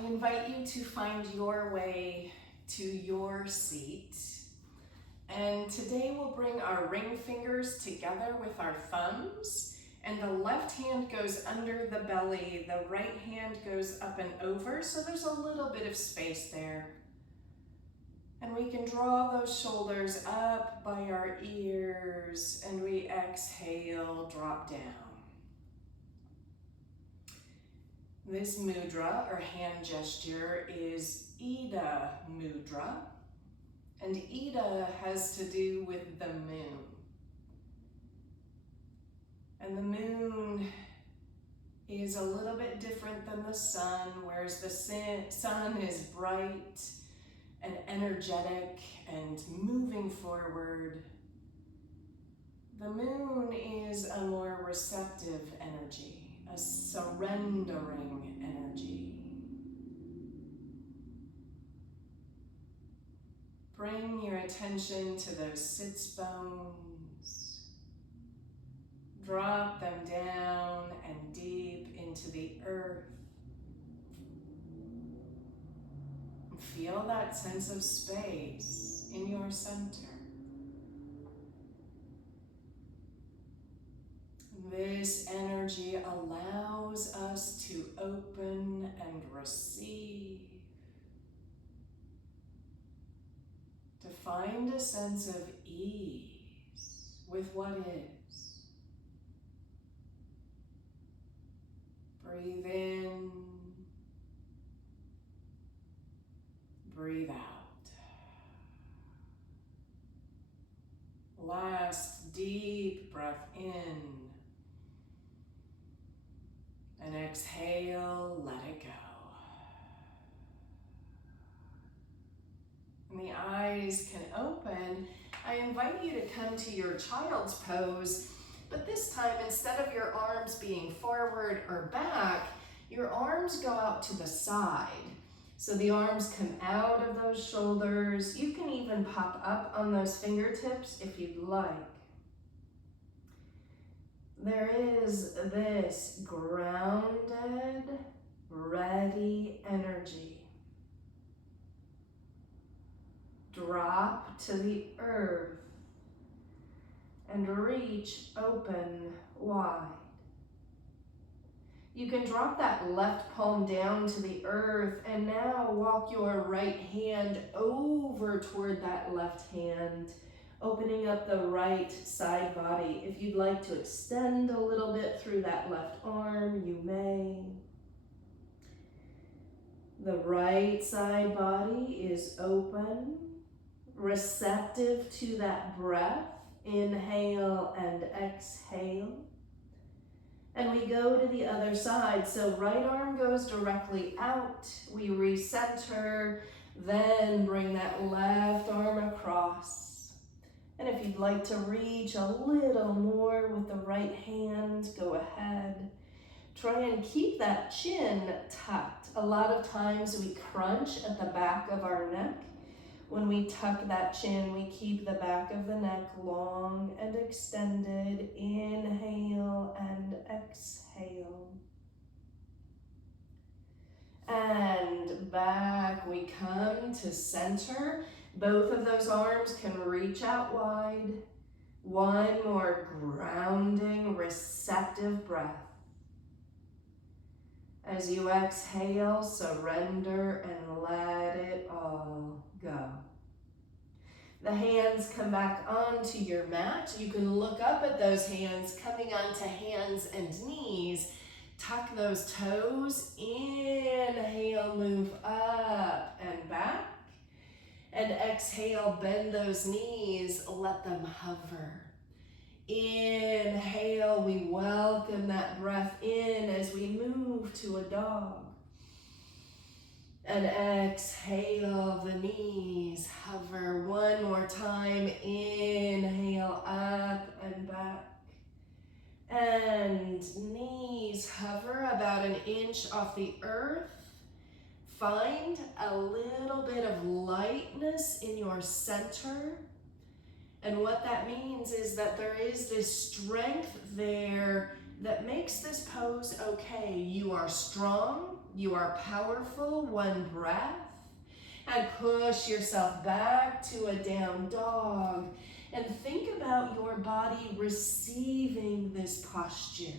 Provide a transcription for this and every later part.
I invite you to find your way to your seat. And today we'll bring our ring fingers together with our thumbs, and the left hand goes under the belly, the right hand goes up and over, so there's a little bit of space there. And we can draw those shoulders up by our ears, and we exhale, drop down. This mudra, or hand gesture, is Ida Mudra. And Ida has to do with the moon. And the moon is a little bit different than the sun, whereas the sun is bright and energetic and moving forward. The moon is a more receptive energy, a surrendering energy. Bring your attention to those sits bones. Drop them down and deep into the earth. Feel that sense of space in your center. This energy allows us to open and receive, to find a sense of ease with what is. Breathe in, breathe out. Last deep breath in. And exhale, let it go. And the eyes can open. I invite you to come to your child's pose, but this time, instead of your arms being forward or back, your arms go out to the side. So the arms come out of those shoulders. You can even pop up on those fingertips if you'd like. There is this grounded, ready energy. Drop to the earth and reach open wide. You can drop that left palm down to the earth and now walk your right hand over toward that left hand, opening up the right side body. If you'd like to extend a little bit through that left arm, you may. The right side body is open, receptive to that breath. Inhale and exhale. And we go to the other side. So right arm goes directly out. We recenter, then bring that left arm across. And if you'd like to reach a little more with the right hand, go ahead. Try and keep that chin tucked. A lot of times we crunch at the back of our neck. When we tuck that chin, we keep the back of the neck long and extended. Inhale and exhale. And back we come to center. Both of those arms can reach out wide. One more grounding, receptive breath. As you exhale, surrender and let it all go. The hands come back onto your mat. You can look up at those hands, coming onto hands and knees. Tuck those toes. Inhale, move up and back. And exhale, bend those knees, let them hover. Inhale, we welcome that breath in as we move to a dog. And exhale, the knees hover. One more time. Inhale, up and back. And knees hover about an inch off the earth. Find a little bit of lightness in your center. And what that means is that there is this strength there that makes this pose okay. You are strong, you are powerful, one breath, and push yourself back to a down dog. And think about your body receiving this posture.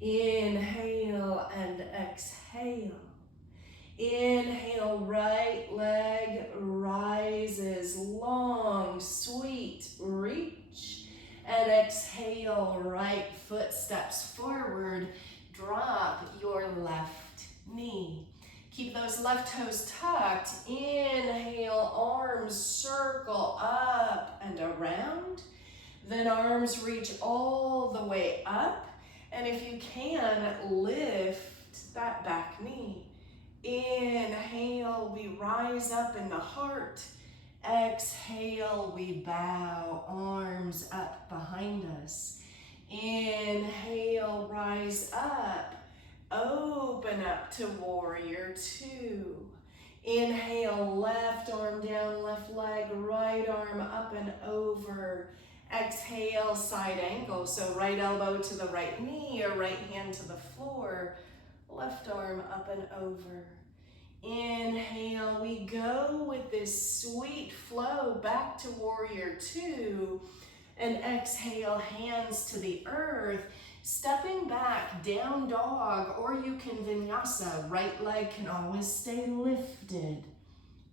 Inhale and exhale. Inhale, right leg rises, long, sweet reach. And exhale, right foot steps forward. Drop your left knee. Keep those left toes tucked. Inhale, arms circle up and around. Then arms reach all the way up. And if you can, lift that back knee. Inhale, we rise up in the heart. Exhale, we bow, arms up behind us. Inhale, rise up. Open up to warrior two. Inhale, left arm down, left leg, right arm up and over. Exhale, side angle. So right elbow to the right knee or right hand to the floor. Left arm up and over. Inhale, we go with this sweet flow back to warrior two. And exhale, hands to the earth. Stepping back, down dog, or you can vinyasa. Right leg can always stay lifted.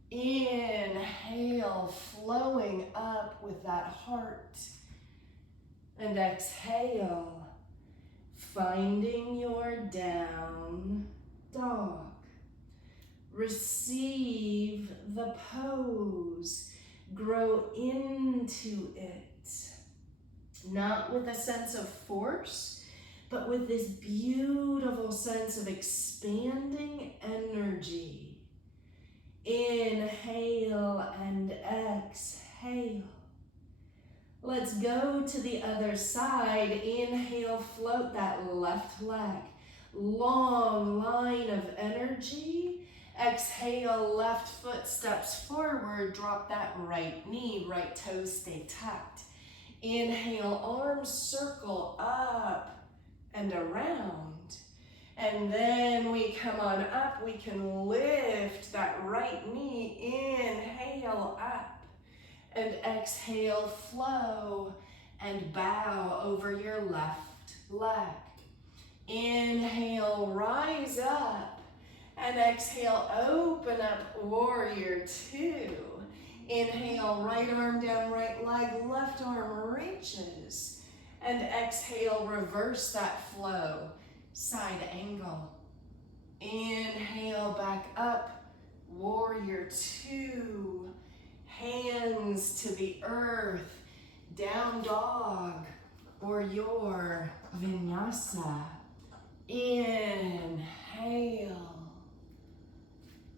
Inhale, flowing up with that heart. And exhale, finding your down dog. Receive the pose. Grow into it. Not with a sense of force, but with this beautiful sense of expanding energy. Inhale and exhale. Let's go to the other side. Inhale, float that left leg. Long line of energy. Exhale, left foot steps forward. Drop that right knee, right toes stay tucked. Inhale, arms circle up and around. And then we come on up. We can lift that right knee. Inhale, up. And exhale, flow and bow over your left leg. Inhale, rise up. And exhale, open up, warrior two. Inhale, right arm down, right leg, left arm reaches. And exhale, reverse that flow, side angle. Inhale, back up, warrior two. Hands to the earth, down dog, or your vinyasa. Inhale.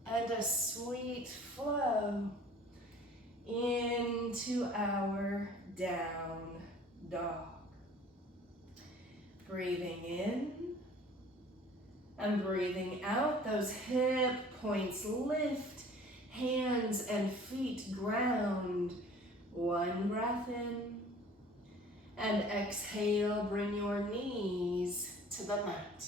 And a sweet flow into our down dog. Breathing in and breathing out. Those hip points lift. Hands and feet ground. One breath in. And exhale, bring your knees to the mat.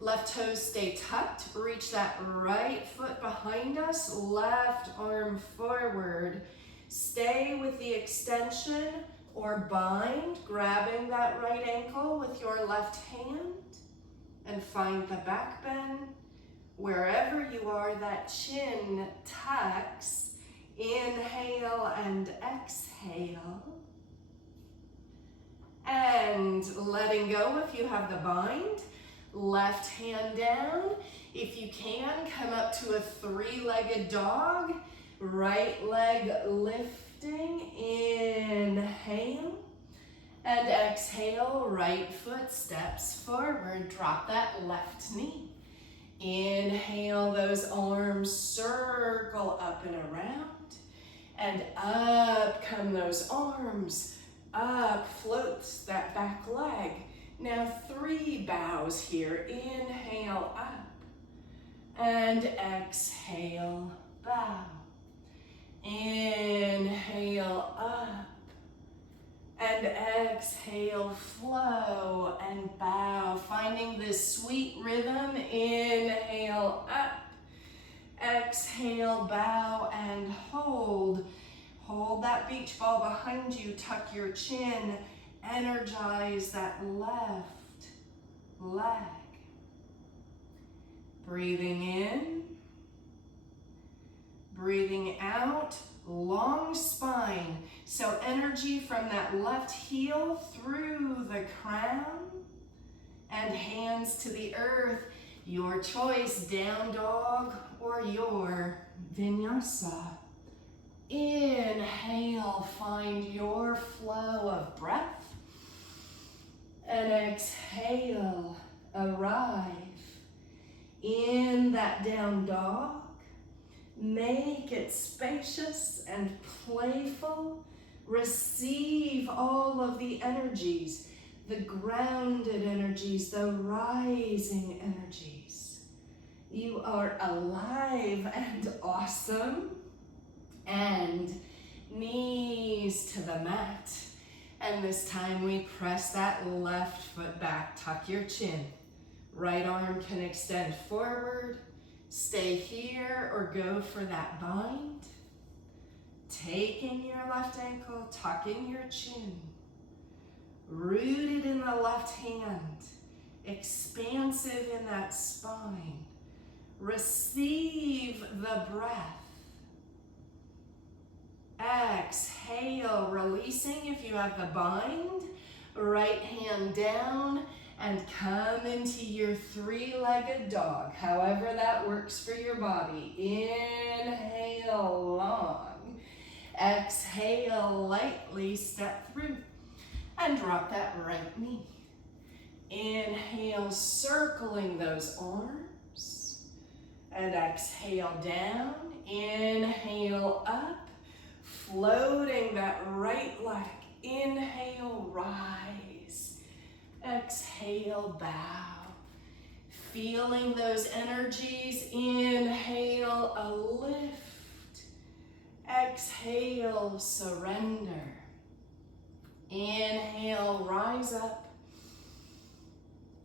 Left toes stay tucked. Reach that right foot behind us. Left arm forward. Stay with the extension or bind, grabbing that right ankle with your left hand. And find the back bend. Wherever you are, that chin tucks. Inhale and exhale. And letting go if you have the bind. Left hand down. If you can, come up to a three-legged dog. Right leg lifting. Inhale. And exhale, right foot steps forward. Drop that left knee. Inhale, those arms circle up and around. And up come those arms. Up floats that back leg. Now 3 bows here. Inhale, up. And exhale, bow. Inhale, up. And exhale, flow bow and bow. Finding this sweet rhythm. Inhale up. Exhale, bow and hold. Hold that beach ball behind you. Tuck your chin. Energize that left leg. Breathing in. Breathing out. Long spine. So energy from that left heel through the crown. And hands to the earth. Your choice, down dog or your vinyasa. Inhale, find your flow of breath. And exhale, arrive in that down dog. Make it spacious and playful. Receive all of the energies. The grounded energies, the rising energies. You are alive and awesome. And knees to the mat. And this time we press that left foot back. Tuck your chin. Right arm can extend forward. Stay here or go for that bind. Taking your left ankle, tucking your chin. Rooted in the left hand, expansive in that spine. Receive the breath. Exhale, releasing if you have the bind. Right hand down and come into your three-legged dog, however that works for your body. Inhale, long. Exhale, lightly step through. And drop that right knee. Inhale, circling those arms. And exhale down. Inhale up. Floating that right leg. Inhale, rise. Exhale, bow. Feeling those energies. Inhale, a lift. Exhale, surrender. Inhale, rise up.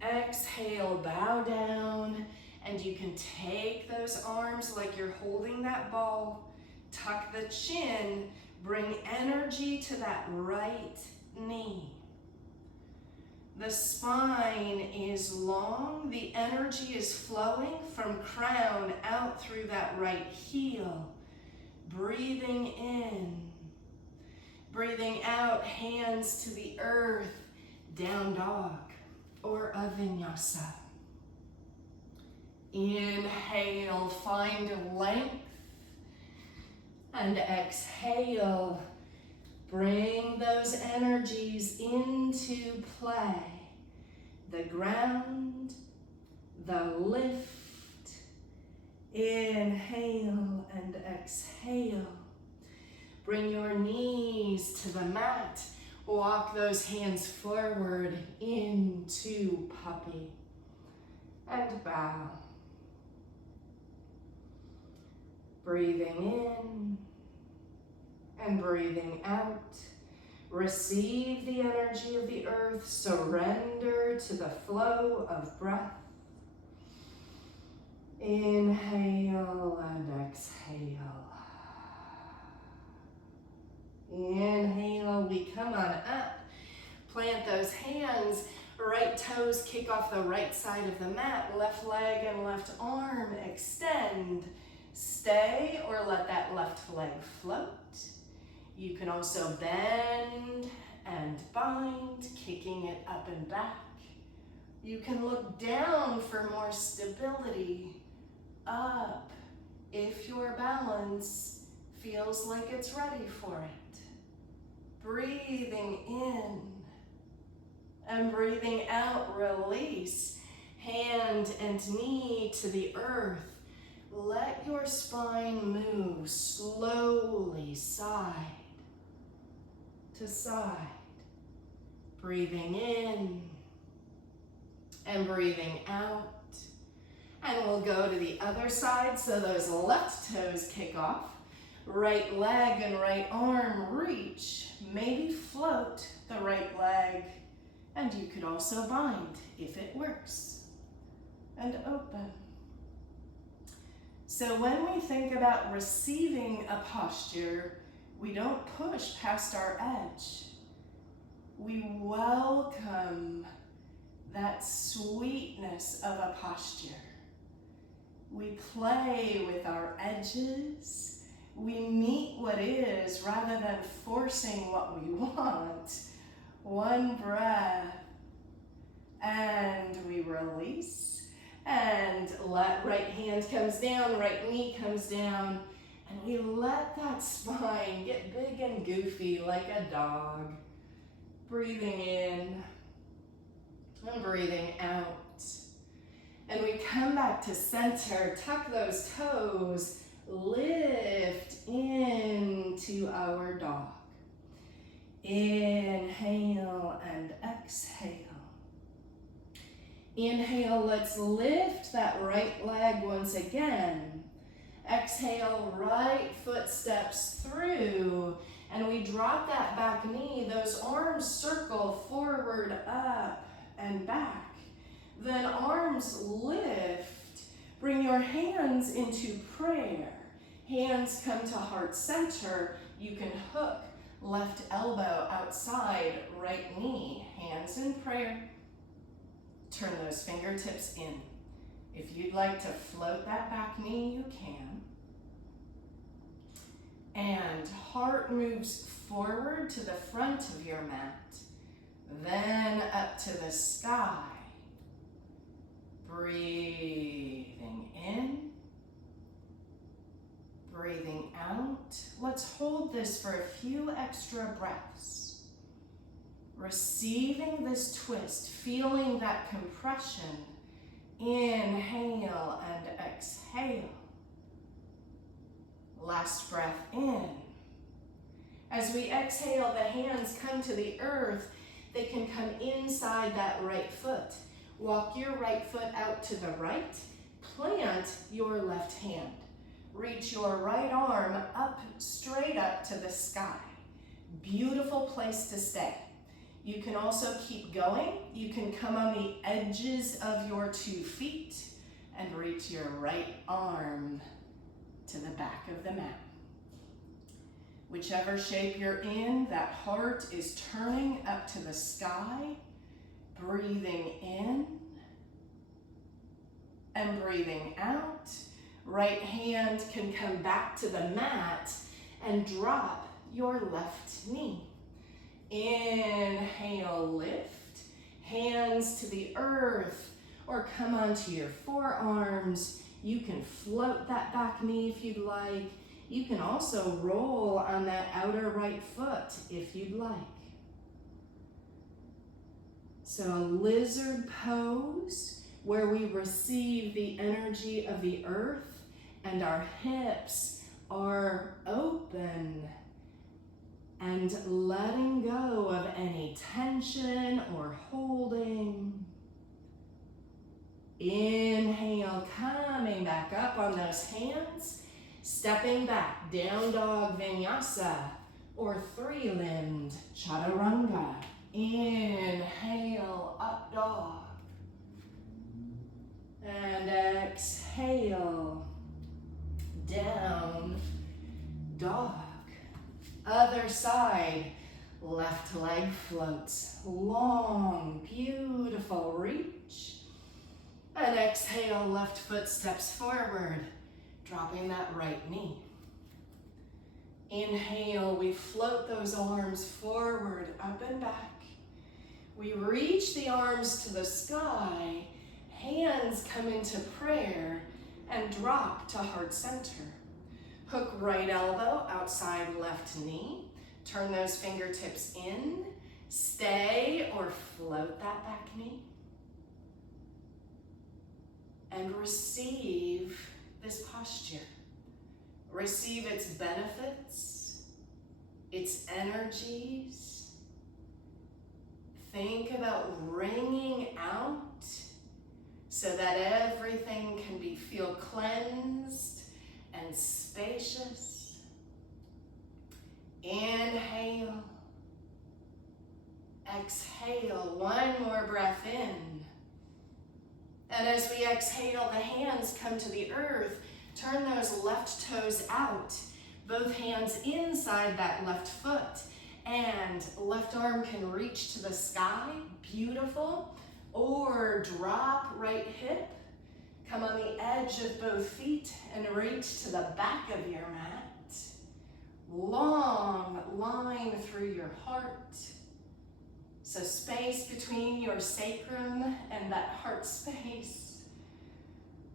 Exhale, bow down. And you can take those arms like you're holding that ball. Tuck the chin. Bring energy to that right knee. The spine is long. The energy is flowing from crown out through that right heel. Breathing in. Breathing out, hands to the earth, down dog or a vinyasa. Inhale, find length. And exhale, bring those energies into play. The ground, the lift. Inhale and exhale. Bring your knees to the mat. Walk those hands forward into puppy. And bow. Breathing in and breathing out. Receive the energy of the earth. Surrender to the flow of breath. Inhale and exhale. Inhale, we come on up. Plant those hands. Right toes kick off the right side of the mat. Left leg and left arm extend. Stay or let that left leg float. You can also bend and bind, kicking it up and back. You can look down for more stability. Up if your balance feels like it's ready for it. Breathing in and breathing out, release. Hand and knee to the earth. Let your spine move slowly side to side. Breathing in and breathing out. And we'll go to the other side so those left toes kick off. Right leg and right arm reach. Maybe float the right leg And you could also bind if it works. And open. So when we think about receiving a posture, we don't push past our edge. We welcome that sweetness of a posture. We play with our edges. We meet what is rather than forcing what we want. One breath, and we release. And right hand comes down, right knee comes down, and we let that spine get big and goofy like a dog. Breathing in and breathing out. And we come back to center, tuck those toes, lift into our dog. Inhale and exhale. Inhale, let's lift that right leg once again. Exhale, right foot steps through, and we drop that back knee. Those arms circle forward, up, and back. Then arms lift. Bring your hands into prayer. Hands come to heart center. You can hook left elbow outside, right knee. Hands in prayer. Turn those fingertips in. If you'd like to float that back knee, you can. And heart moves forward to the front of your mat, then up to the sky. Breathing in, breathing out. Let's hold this for a few extra breaths. Receiving this twist, feeling that compression. Inhale and exhale. Last breath in. As we exhale, the hands come to the earth. They can come inside that right foot. Walk your right foot out to the right. Plant your left hand. Reach your right arm up, straight up to the sky. Beautiful place to stay. You can also keep going. You can come on the edges of your 2 feet and reach your right arm to the back of the mat. Whichever shape you're in, that heart is turning up to the sky, breathing in and breathing out. Right hand can come back to the mat and drop your left knee. Inhale, lift, hands to the earth, or come onto your forearms. You can float that back knee if you'd like. You can also roll on that outer right foot if you'd like. So a lizard pose where we receive the energy of the earth and our hips are open and letting go of any tension or holding. Inhale, coming back up on those hands, stepping back, down dog vinyasa or 3-limbed chaturanga. Inhale, up dog. And exhale, down dog. Other side, left leg floats, long, beautiful reach. And exhale, left foot steps forward, dropping that right knee. Inhale, we float those arms forward, up and back. We reach the arms to the sky, hands come into prayer, and drop to heart center. Hook right elbow outside left knee. Turn those fingertips in. Stay or float that back knee. And receive this posture. Receive its benefits, its energies. Think about wringing out so that everything can feel cleansed and spacious. Inhale Exhale, one more breath in. And as we exhale, the hands come to the earth. Turn those left toes out. Both hands inside that left foot. And left arm can reach to the sky. Beautiful. Or drop right hip. Come on the edge of both feet and reach to the back of your mat. Long line through your heart. So space between your sacrum and that heart space.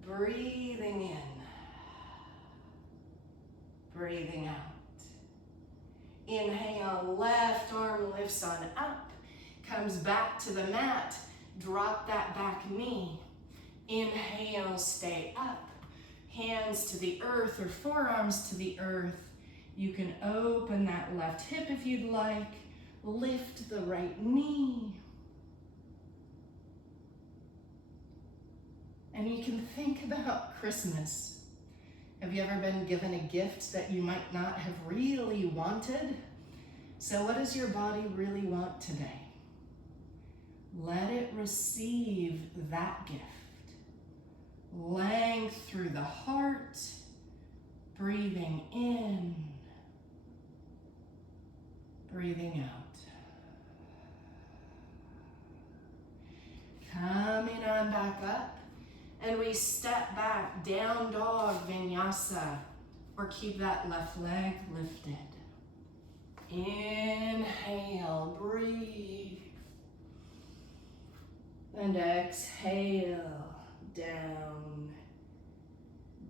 Breathing in. Breathing out. Inhale, left arm lifts on up. Comes back to the mat. Drop that back knee. Inhale, stay up. Hands to the earth or forearms to the earth. You can open that left hip if you'd like. Lift the right knee. And you can think about Christmas. Have you ever been given a gift that you might not have really wanted? So what does your body really want today? Let it receive that gift. Length through the heart, breathing in, breathing out. Coming on back up, and we step back, down dog vinyasa, or keep that left leg lifted. Inhale, breathe, and exhale, down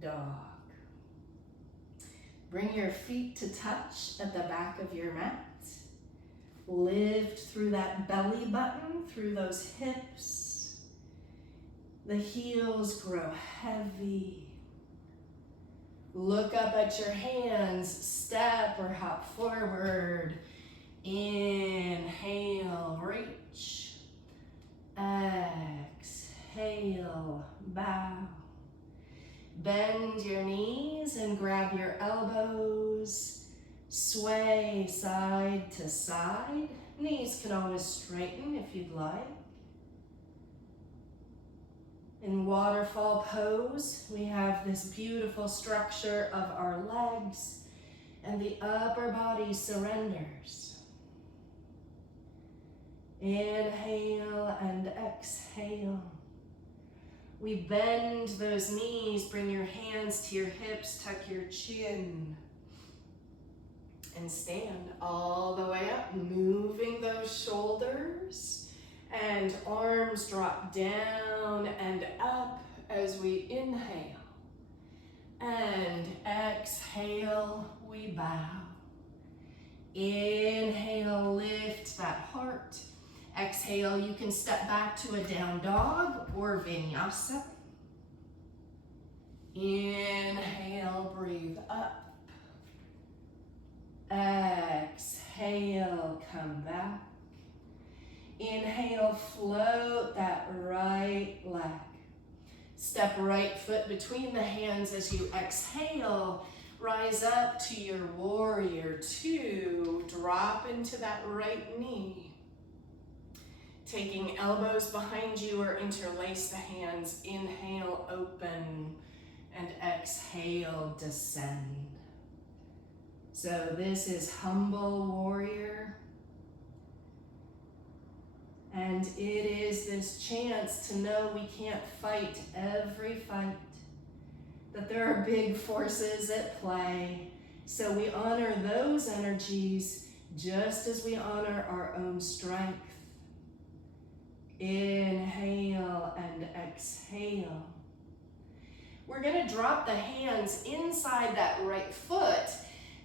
dog. Bring your feet to touch at the back of your mat. Lift through that belly button, through those hips. The heels grow heavy. Look up at your hands, step or hop forward. Inhale, reach. Exhale, bow. Bend your knees and grab your elbows. Sway side to side. Knees can always straighten if you'd like. In waterfall pose, we have this beautiful structure of our legs, and the upper body surrenders. Inhale and exhale. We bend those knees, bring your hands to your hips, tuck your chin, and stand all the way up, moving those shoulders. And arms drop down and up as we inhale. And exhale, we bow. Inhale, lift that heart. Exhale, you can step back to a down dog or vinyasa. Inhale, breathe up. Exhale, come back. Inhale, float that right leg. Step right foot between the hands as you exhale. Rise up to your warrior two. Drop into that right knee. Taking elbows behind you or interlace the hands. Inhale, open, and exhale, descend. So this is humble warrior. And it is this chance to know we can't fight every fight, that there are big forces at play. So we honor those energies just as we honor our own strength. Inhale and exhale. We're going to drop the hands inside that right foot,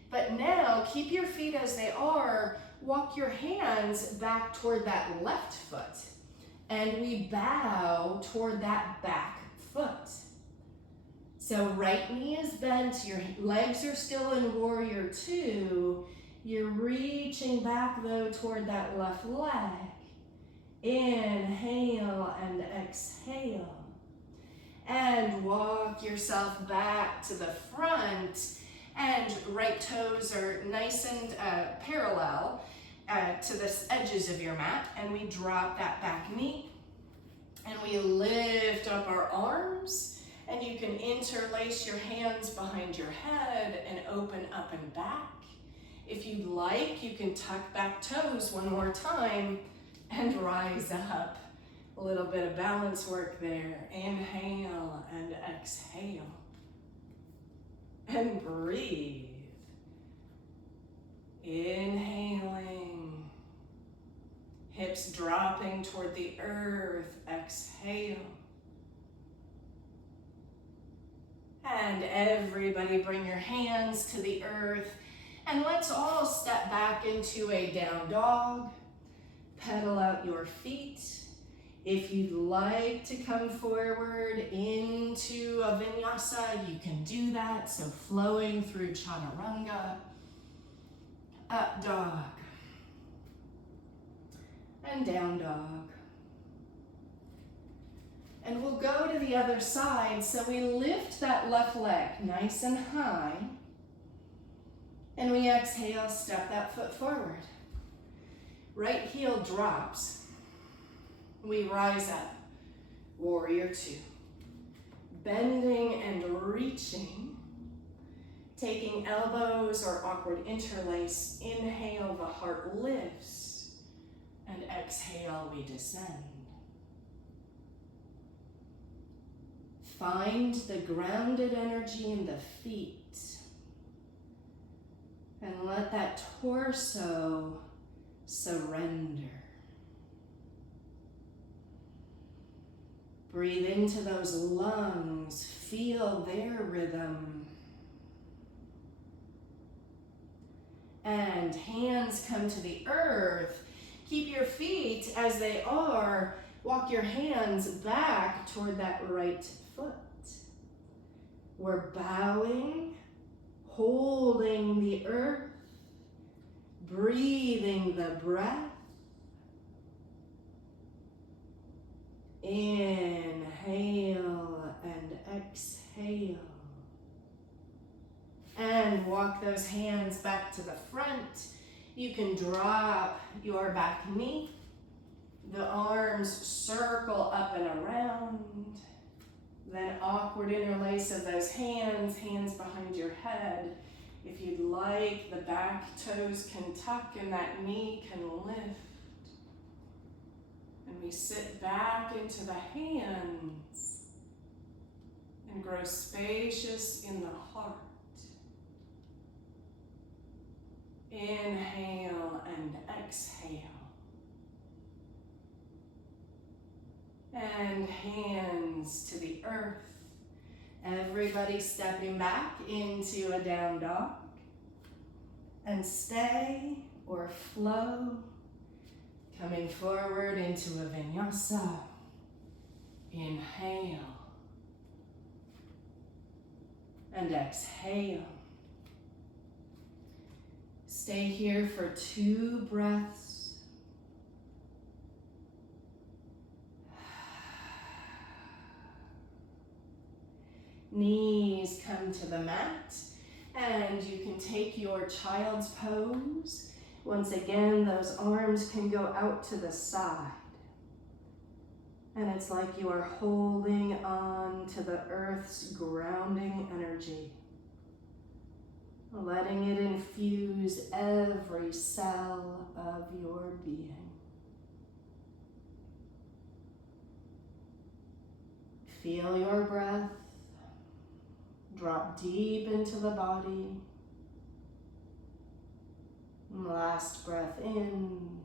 but now keep your feet as they are. Walk your hands back toward that left foot, and we bow toward that back foot. So right knee is bent, your legs are still in warrior two. You're reaching back though toward that left leg. Inhale and exhale. And walk yourself back to the front, and right toes are nice and parallel. to the edges of your mat, and we drop that back knee, and we lift up our arms, and you can interlace your hands behind your head and open up and back. If you'd like, you can tuck back toes one more time and rise up. A little bit of balance work there. Inhale and exhale. And breathe. Inhaling. Hips dropping toward the earth. Exhale. And everybody bring your hands to the earth. And let's all step back into a down dog. Pedal out your feet. If you'd like to come forward into a vinyasa, you can do that. So flowing through chaturanga, up dog, and down dog. And we'll go to the other side. So we lift that left leg nice and high. And we exhale, step that foot forward. Right heel drops. We rise up, warrior two. Bending and reaching, taking elbows or awkward interlace. Inhale, the heart lifts, and exhale, we descend. Find the grounded energy in the feet, and let that torso surrender. Breathe into those lungs, feel their rhythm. And hands come to the earth. Keep your feet as they are. Walk your hands back toward that right foot. We're bowing, holding the earth, breathing the breath. Inhale and exhale. And walk those hands back to the front. You can drop your back knee. The arms circle up and around. Then awkward interlace of those hands, hands behind your head. If you'd like, the back toes can tuck and that knee can lift. And we sit back into the hands and grow spacious in the heart. Inhale and exhale. And hands to the earth. Everybody stepping back into a down dog. And stay or flow. Coming forward into a vinyasa. Inhale. And exhale. Stay here for 2 breaths. Knees come to the mat, and you can take your child's pose. Once again, those arms can go out to the side. And it's like you are holding on to the earth's grounding energy. Letting it infuse every cell of your being. Feel your breath. Drop deep into the body. Last breath in.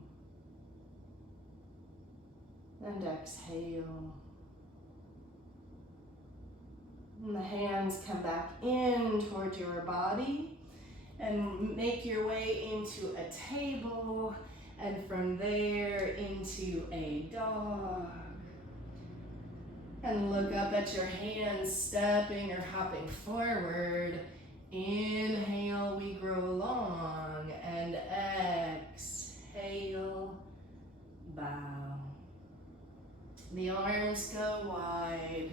And exhale. And the hands come back in toward your body. And make your way into a table, and from there into a dog. And look up at your hands, stepping or hopping forward. Inhale, we grow long, and exhale, bow. The arms go wide,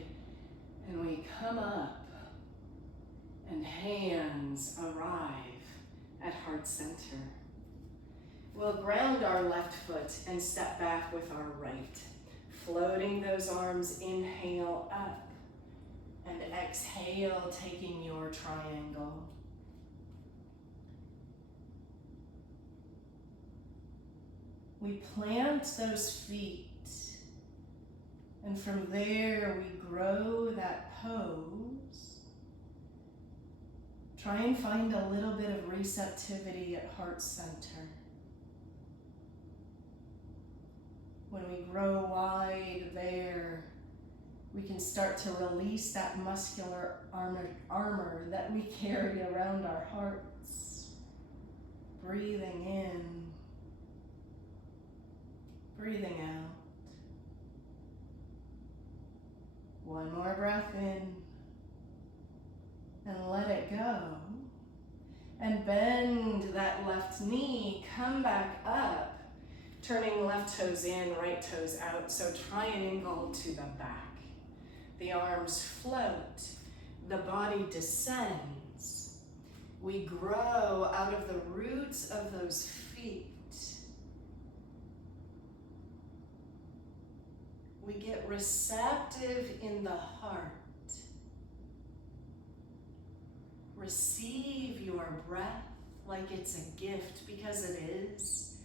and we come up, and hands arrive at heart center. We'll ground our left foot and step back with our right. Floating those arms, inhale up. And exhale, taking your triangle. We plant those feet. And from there, we grow that pose. Try and find a little bit of receptivity at heart center. When we grow wide there, we can start to release that muscular armor that we carry around our hearts. Breathing in, breathing out. One more breath in, and let it go. And bend that left knee, come back up, turning left toes in, right toes out, so triangle to the back. The arms float, the body descends. We grow out of the roots of those feet. We get receptive in the heart. Receive your breath like it's a gift, because it is.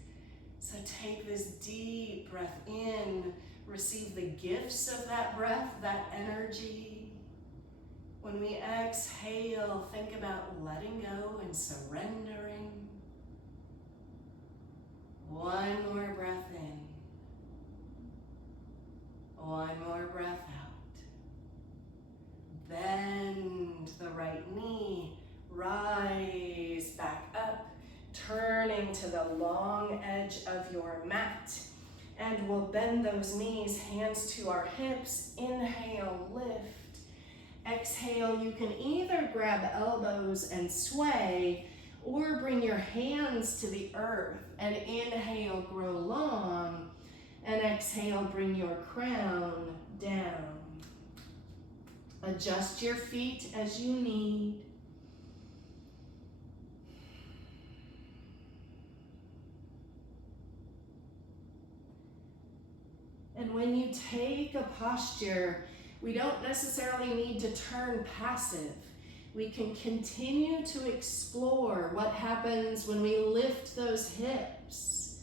So take this deep breath in, receive the gifts of that breath, that energy. When we exhale, think about letting go and surrendering. One more breath in. One more breath out. Bend the right knee, rise back up, turning to the long edge of your mat. And we'll bend those knees, hands to our hips. Inhale, lift. Exhale, you can either grab elbows and sway, or bring your hands to the earth. And inhale, grow long. And exhale, bring your crown down. Adjust your feet as you need. And when you take a posture, we don't necessarily need to turn passive. We can continue to explore what happens when we lift those hips,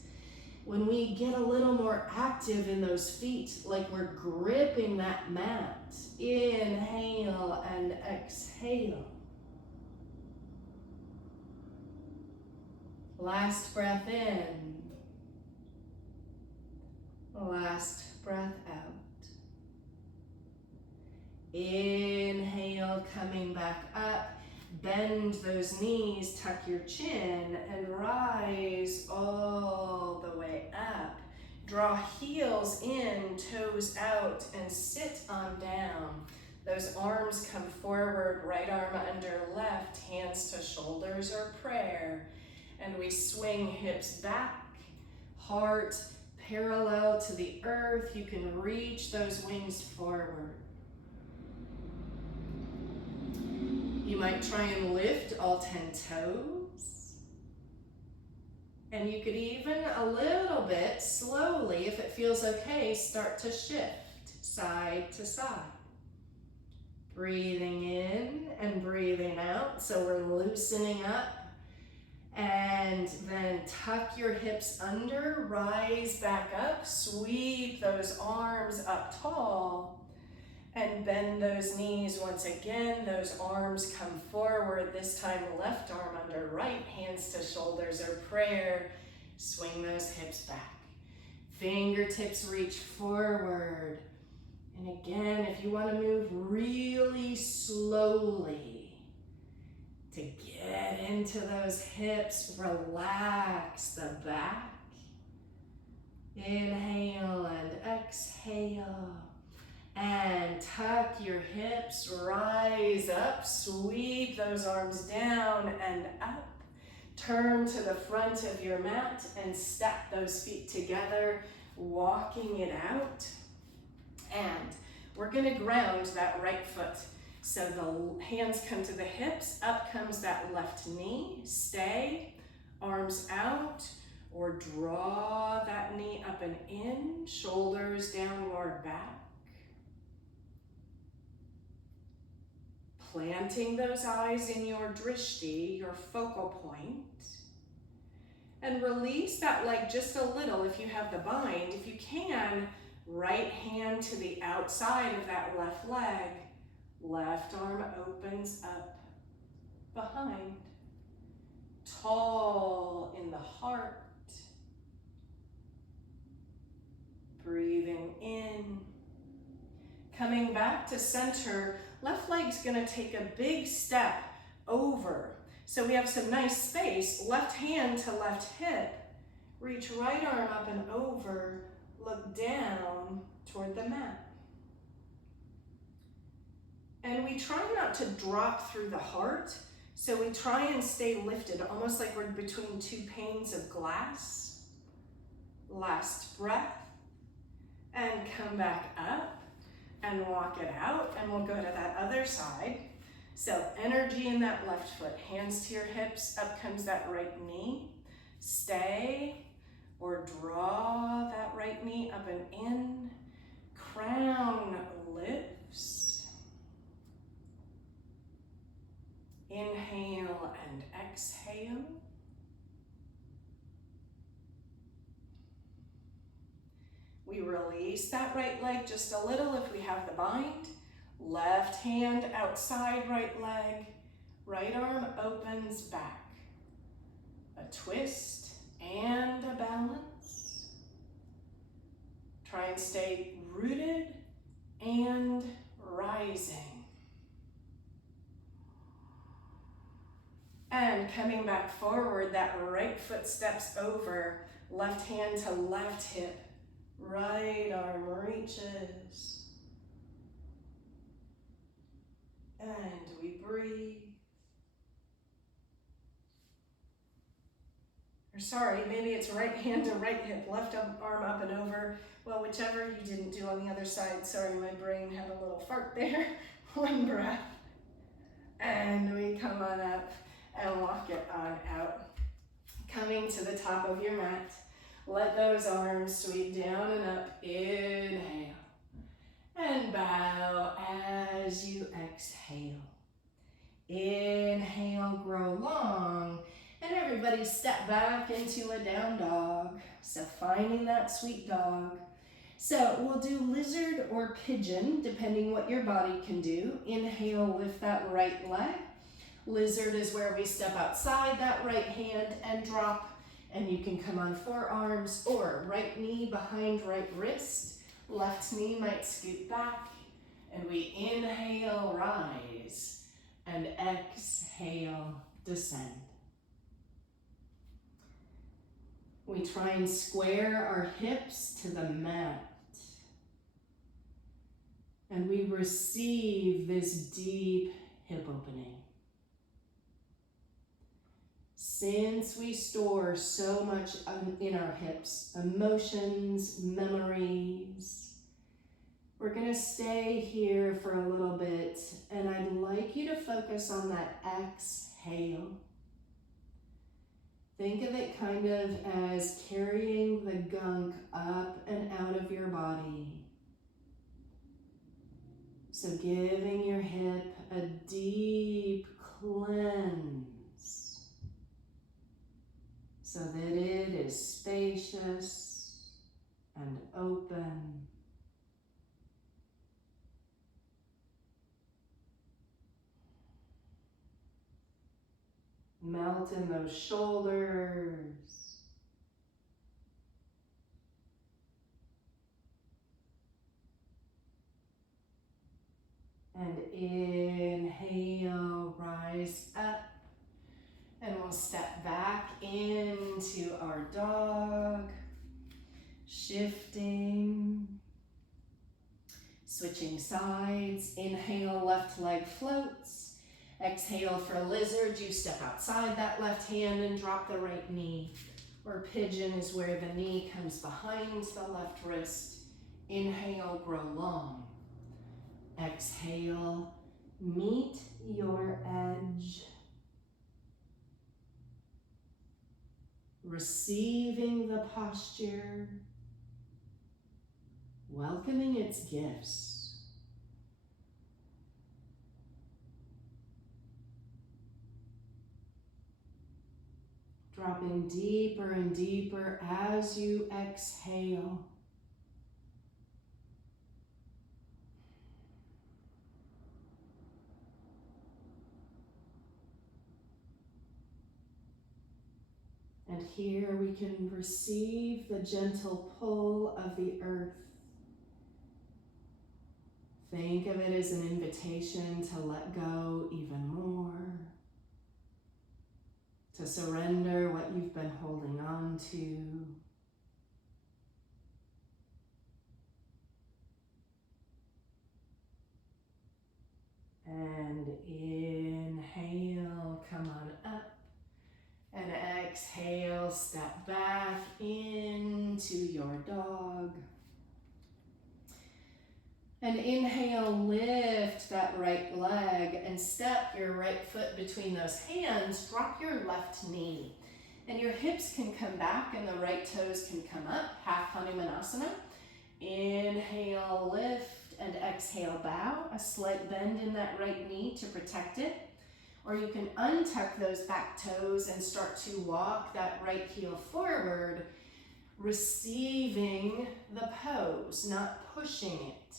when we get a little more active in those feet, like we're gripping that mat. Inhale and exhale. Last breath in. Last breath out. Inhale, coming back up. Bend those knees, tuck your chin, and rise all the way up. Draw heels in, toes out, and sit on down. Those arms come forward, right arm under left, hands to shoulders or prayer. And we swing hips back, heart parallel to the earth. You can reach those wings forward. You might try and lift all 10 toes. And you could even a little bit slowly, if it feels okay, start to shift side to side. Breathing in and breathing out. So we're loosening up. And then tuck your hips under, rise back up, sweep those arms up tall. And bend those knees once again. Those arms come forward. This time left arm under right, hands to shoulders or prayer. Swing those hips back. Fingertips reach forward. And again, if you want to move really slowly to get into those hips, relax the back. Inhale and exhale. And tuck your hips, rise up, sweep those arms down and up. Turn to the front of your mat and step those feet together, walking it out. And we're gonna ground that right foot. So the hands come to the hips, up comes that left knee, stay, arms out, or draw that knee up and in, shoulders downward back. Planting those eyes in your drishti, your focal point. And release that leg just a little if you have the bind. If you can, right hand to the outside of that left leg. Left arm opens up behind. Tall in the heart. Breathing in. Coming back to center, left leg's gonna take a big step over. So we have some nice space, left hand to left hip. Reach right arm up and over, look down toward the mat. And we try not to drop through the heart, so we try and stay lifted, almost like we're between two panes of glass. Last breath, and come back up and walk it out, and we'll go to that other side. So energy in that left foot, hands to your hips, up comes that right knee. Stay or draw that right knee up and in. Crown lifts. Inhale and exhale. We release that right leg just a little if we have the bind. Left hand outside right leg. Right arm opens back. A twist and a balance. Try and stay rooted and rising. And coming back forward, that right foot steps over. Left hand to left hip. Right arm reaches. And we breathe. Or sorry, maybe it's right hand to right hip, left arm up and over. Well, whichever you didn't do on the other side. Sorry, my brain had a little fart there. One breath. And we come on up and walk it on out. Coming to the top of your mat. Let those arms sweep down and up. Inhale. And bow as you exhale. Inhale, grow long. And everybody step back into a down dog. So finding that sweet dog. So we'll do lizard or pigeon, depending what your body can do. Inhale, lift that right leg. Lizard is where we step outside that right hand and drop. And you can come on forearms or right knee behind right wrist. Left knee might scoot back. And we inhale, rise. And exhale, descend. We try and square our hips to the mat. And we receive this deep hip opening. Since we store so much in our hips, emotions, memories, we're gonna stay here for a little bit, and I'd like you to focus on that exhale. Think of it kind of as carrying the gunk up and out of your body. So giving your hip a deep cleanse so that it is spacious and open. Melt in those shoulders. And inhale, rise up. And we'll step back into our dog. Shifting. Switching sides. Inhale, left leg floats. Exhale for lizard, you step outside that left hand and drop the right knee. Or pigeon is where the knee comes behind the left wrist. Inhale, grow long. Exhale, meet your edge. receiving the posture, welcoming its gifts. Dropping deeper and deeper as you exhale. And here we can receive the gentle pull of the earth. Think of it as an invitation to let go even more, to surrender what you've been holding on to. And inhale, come on up. And exhale, step back into your dog. And inhale, lift that right leg and step your right foot between those hands. Drop your left knee. And your hips can come back and the right toes can come up. Half Hanumanasana. Inhale, lift, and exhale, bow. A slight bend in that right knee to protect it. Or you can untuck those back toes and start to walk that right heel forward, receiving the pose, not pushing it.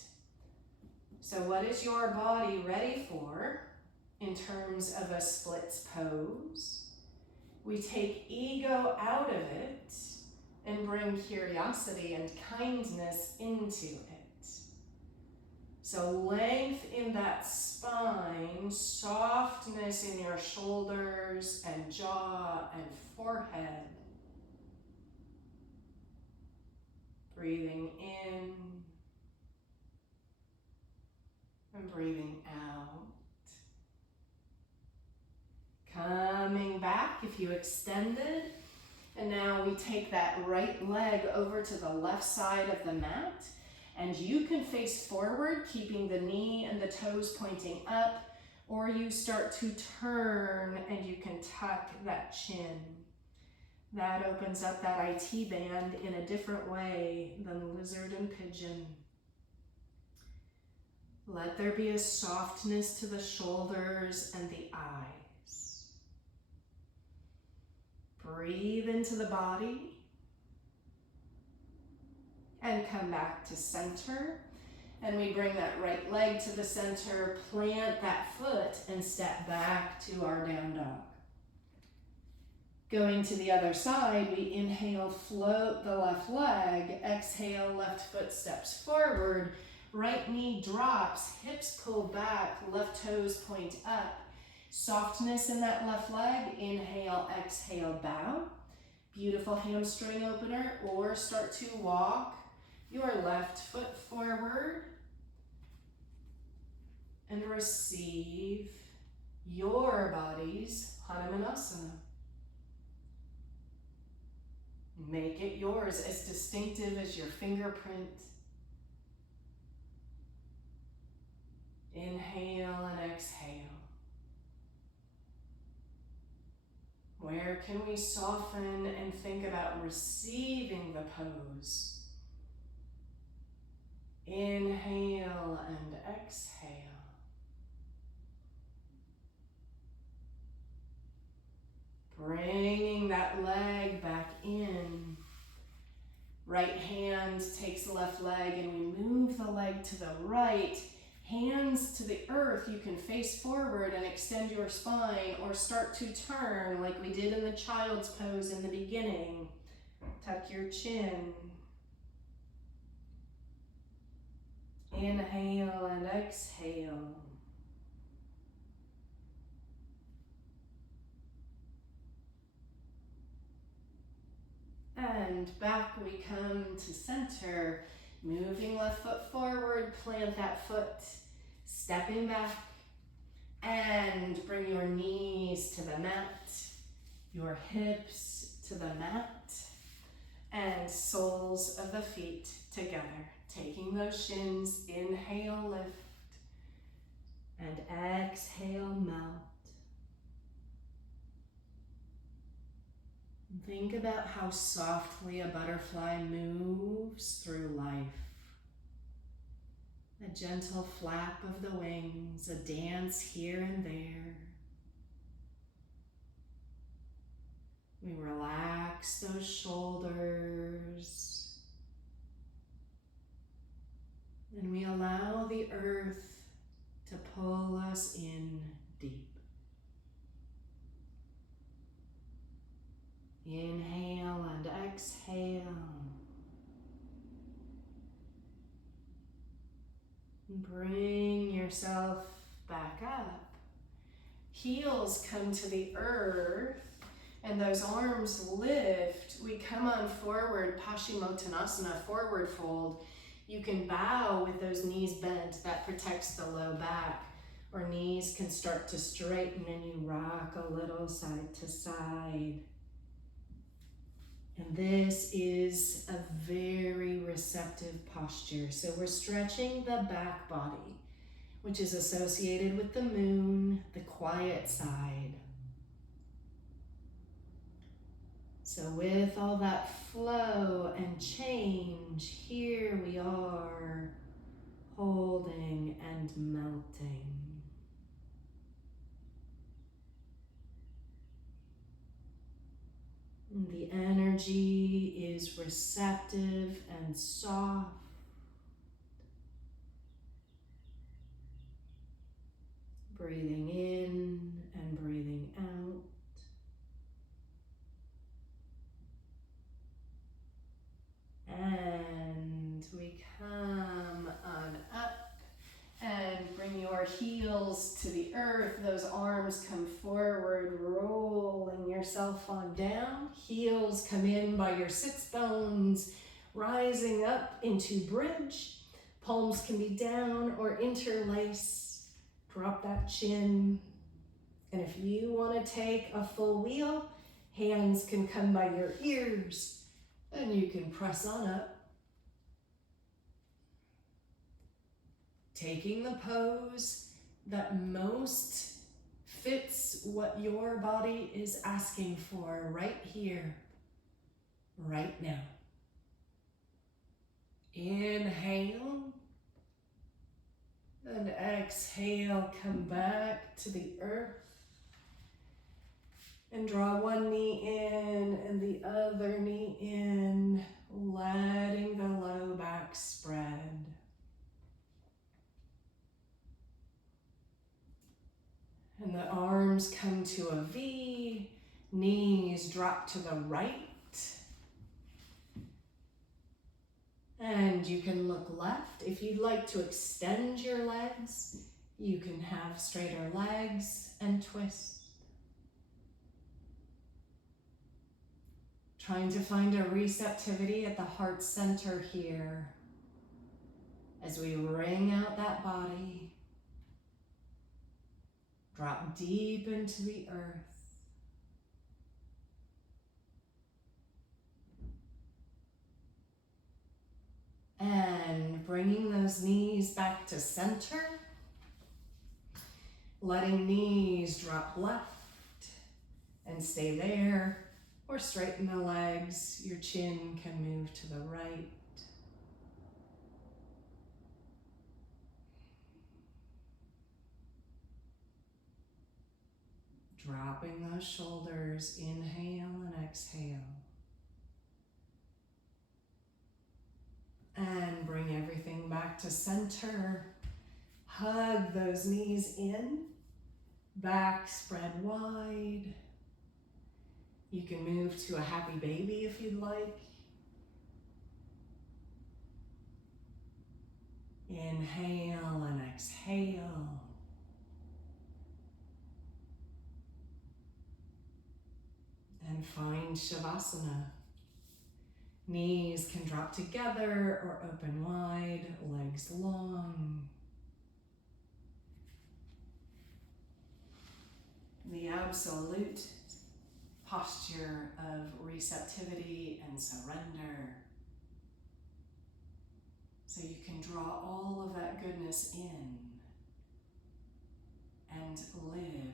So what is your body ready for in terms of a splits pose? We take ego out of it and bring curiosity and kindness into it. So length in that spine, softness in your shoulders and jaw and forehead. Breathing in and breathing out. Coming back if you extended. And now we take that right leg over to the left side of the mat. And you can face forward, keeping the knee and the toes pointing up, or you start to turn and you can tuck that chin. That opens up that IT band in a different way than lizard and pigeon. Let there be a softness to the shoulders and the eyes. Breathe into the body. And come back to center. And we bring that right leg to the center, plant that foot, and step back to our down dog. Going to the other side, we inhale, float the left leg. Exhale, left foot steps forward. Right knee drops, hips pull back, left toes point up. Softness in that left leg. Inhale, exhale, bow. Beautiful hamstring opener, or start to walk your left foot forward and receive your body's Hanumanasana. Make it yours, as distinctive as your fingerprint. Inhale and exhale. Where can we soften and think about receiving the pose? Inhale and exhale. Bringing that leg back in. Right hand takes the left leg and we move the leg to the right. Hands to the earth. You can face forward and extend your spine, or start to turn like we did in the child's pose in the beginning. Tuck your chin. Inhale and exhale. And back we come to center, moving left foot forward, plant that foot, stepping back, and bring your knees to the mat, your hips to the mat, and soles of the feet together. Taking those shins, inhale, lift, and exhale, melt. Think about how softly a butterfly moves through life. A gentle flap of the wings, a dance here and there. We relax those shoulders. And we allow the earth to pull us in deep. Inhale and exhale. Bring yourself back up. Heels come to the earth and those arms lift. We come on forward, Paschimottanasana, forward fold. You can bow with those knees bent. That protects the low back. Or knees can start to straighten and you rock a little side to side. And this is a very receptive posture. So we're stretching the back body, which is associated with the moon, the quiet side. So with all that flow and change, here we are, holding and melting. And the energy is receptive and soft. Breathing in and breathing out. And we come on up and bring your heels to the earth. Those arms come forward, rolling yourself on down. Heels come in by your sits bones, rising up into bridge. Palms can be down or interlace. Drop that chin. And if you want to take a full wheel, hands can come by your ears. And you can press on up. Taking the pose that most fits what your body is asking for right here, right now. Inhale and exhale, come back to the earth. And draw one knee in and the other knee in, letting the low back spread. And the arms come to a V, knees drop to the right. And you can look left. If you'd like to extend your legs, you can have straighter legs and twist. Trying to find a receptivity at the heart center here as we wring out that body. Drop deep into the earth. And bringing those knees back to center. Letting knees drop left and stay there. Or straighten the legs, your chin can move to the right. Dropping those shoulders, inhale and exhale. And bring everything back to center. Hug those knees in, back spread wide. You can move to a happy baby if you'd like. Inhale and exhale. And find Shavasana. Knees can drop together or open wide, legs long. The absolute posture of receptivity and surrender. So you can draw all of that goodness in and live